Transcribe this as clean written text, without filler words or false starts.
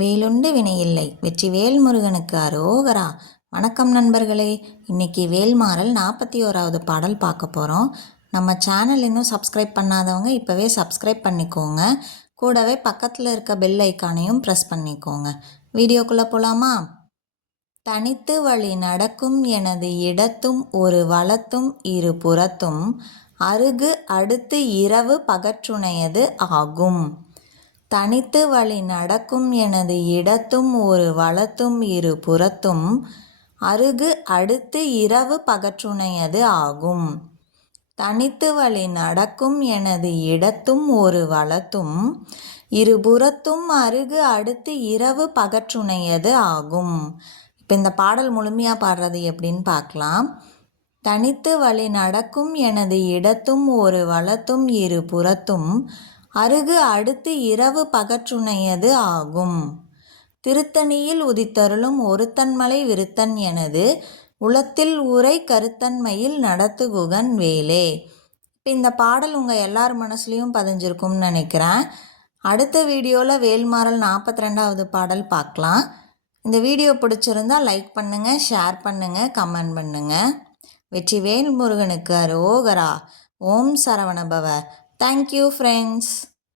வேலுண்டு வினையில்லை. வெற்றிவேல் முருகனுக்கு அரோகரா. வணக்கம் நண்பர்களே. இன்னைக்கு வேல்மாறல் 41வது பாடல் பார்க்க போகிறோம். நம்ம சேனல் இன்னும் சப்ஸ்கிரைப் பண்ணாதவங்க இப்போவே சப்ஸ்கிரைப் பண்ணிக்கோங்க. கூடவே பக்கத்தில் இருக்க பெல் ஐக்கானையும் ப்ரெஸ் பண்ணிக்கோங்க. வீடியோக்குள்ளே போகலாமா? தனித்து வழி நடக்கும் எனது இடத்தும் ஒரு வலத்தும் இரு புறத்தும் அருகு அடுத்து இரவு பகற்றுணையது ஆகும். தனித்து வழி நடக்கும் எனது இடத்தும் ஒரு வலத்தும் இரு புறத்தும் அருகு அடுத்து இரவு பகற்றுணையது ஆகும். தனித்து வழி நடக்கும் எனது இடத்தும் ஒரு வலத்தும் இருபுறத்தும் அருகு அடுத்து இரவு பகற்றுணையது ஆகும். இப்போ இந்த பாடல் முழுமையாக பாடுறது எப்படின்னு பார்க்கலாம். தனித்து வழி நடக்கும் எனது இடத்தும் ஒரு வலத்தும் இரு புறத்தும் அருகு அடுத்து இரவு பகற்றுணையது ஆகும். திருத்தணியில் உதித்தருளும் ஒருத்தன்மலை விருத்தன் எனது உளத்தில் உரை கருத்தன்மையில் நடத்துகுகன் வேலே. இப்போ இந்த பாடல் உங்கள் எல்லார் மனசுலையும் பதிஞ்சிருக்கும்னு நினைக்கிறேன். அடுத்த வீடியோவில் வேல்மாறல் 42வது பாடல் பார்க்கலாம். இந்த வீடியோ பிடிச்சிருந்தா லைக் பண்ணுங்கள், ஷேர் பண்ணுங்கள், கமெண்ட் பண்ணுங்கள். வெற்றிவேல் முருகனுக்கு அரோகரா. ஓம் சரவணபவ. Thank you friends.